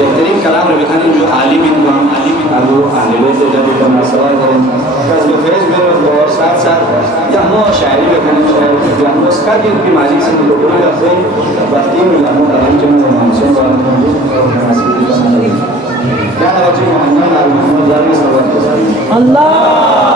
बेहतरीन कलाम रवि खान जो आलिम अबू आलिम से जब इतना मसला है बस जो फेस में और साथ साथ या मो शायरी बेखानी शायरी या मो उसका भी उनकी माजिद से लोगों ने अपने बातें मिला मो कलाम जो मैं मानसून वाला क्या ना बच्चे मोहम्मद मोहम्मद जाने सबक अल्लाह